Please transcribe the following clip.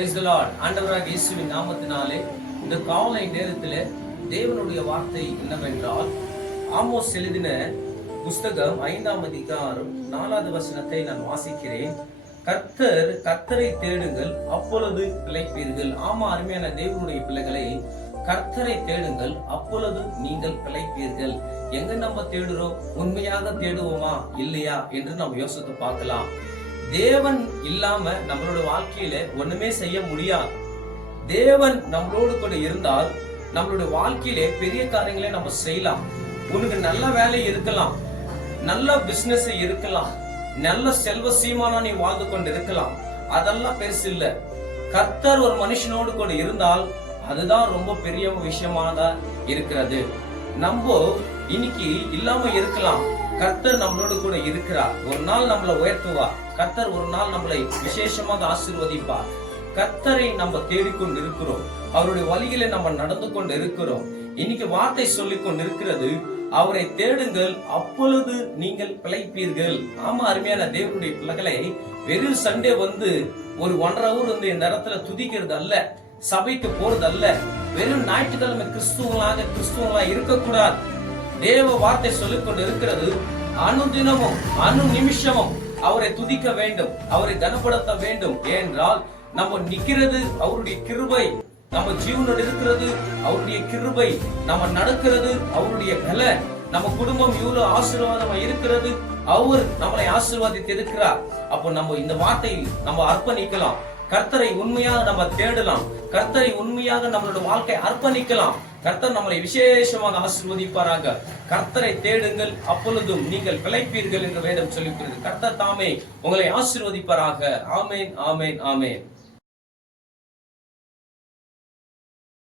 Praise the Lord. ஆண்டவராக இயேசுவின் நாமத்தினாலே இந்த காலை நேரத்திலே தேவனுடைய வார்த்தை என்னவென்றால், ஆமோஸ் எழுதின புஸ்தகம் 5ஆம் அதிகாரம் 4வது வசனத்தை நான் வாசிக்கிறேன். கர்த்தரை தேடுங்கள், அப்பொழுது பிழைப்பீர்கள். ஆமா, அருமையான தேவனுடைய பிள்ளைகளை, கர்த்தரை தேடுங்கள், அப்பொழுது நீங்கள் பிழைப்பீர்கள். எங்க நம்ம தேடுறோம்? உண்மையாக தேடுவோமா இல்லையா என்று நம்ம யோசித்து பார்க்கலாம். தேவன் இல்லாம நம்மளோட வாழ்க்கையில ஒண்ணுமே செய்ய முடியாது. தேவன் நம்மளோடு கூட இருந்தால் நம்மளோட வாழ்க்கையில பெரிய காரியங்களை நம்ம செய்யலாம். உனக்கு நல்ல வேலை இருக்கலாம், நல்ல பிசினஸ் இருக்கலாம், நல்ல செல்வ சீமானா நீ வாழ்ந்து கொண்டு இருக்கலாம். அதெல்லாம் பெருசு இல்ல. கர்த்தர் ஒரு மனுஷனோடு கூட இருந்தால் அதுதான் ரொம்ப பெரிய விஷயமாக இருக்கிறது. நம்ம இன்னைக்கு இல்லாம இருக்கலாம், கர்த்தர் நம்மளோடு கூட இருக்கிறார். ஒரு நாள் நம்மளை உயர்த்துவார். கர்த்தர் ஒரு நாள் நம்மளை விசேஷமாக ஆசீர்வதிப்பார். கர்த்தரை நம்ம தேடிக்கொண்டு இருக்கிறோம், அவருடைய வழியில நம்ம நடந்து கொண்டு இருக்கிறோம். இன்னைக்கு வார்த்தை சொல்லிக் கொண்டு இருக்கிறது, அவரை தேடுங்கள், அப்பொழுது நீங்கள் பிழைப்பீர்கள். ஆமா, அருமையான தேவனுடைய பிள்ளைகளை, வெறும் சண்டே வந்து ஒரு 1.5 hour வந்து இந்த இடத்துல துதிக்கிறது அல்ல, சபைக்கு போறது அல்ல, வெறும் ஞாயிற்றுக்கிழமை கிறிஸ்துவங்களா இருக்கக்கூடாது. தேவ வார்த்தை சொல்லிக் கொண்டு இருக்கிறது, அனுதினமும் அணு நிமிஷமும் அவரை துதிக்க வேண்டும், அவரை கனப்படுத்த வேண்டும். ஏனென்றால் நம்ம நிக்கிறது அவருடைய கிருபை, நம்ம ஜீவனோடு இருக்கிறது அவருடைய கிருபை, நம்ம நடக்கிறது அவருடைய பல, நம்ம குடும்பம் இவ்வளவு ஆசீர்வாதமா இருக்கிறது அவர் நம்மளை ஆசீர்வாதித்து இருக்கிறார். அப்போ நம்ம இந்த வார்த்தையில் நம்ம அர்ப்பணிக்கலாம். கர்த்தரை உண்மையாக நம்ம தேடலாம், கர்த்தரை உண்மையாக நம்மளோட வாழ்க்கை அர்ப்பணிக்கலாம். கர்த்தர் நம்மளை விசேஷமாக ஆசீர்வதிப்பாராக. கர்த்தரை தேடுங்கள், அப்பொழுதும் நீங்கள் பிழைப்பீர்கள் என்று வேதம் சொல்லியிருக்கிறது. கர்த்தர் தாமே உங்களை ஆசீர்வதிப்பாராக. ஆமேன், ஆமேன், ஆமேன்.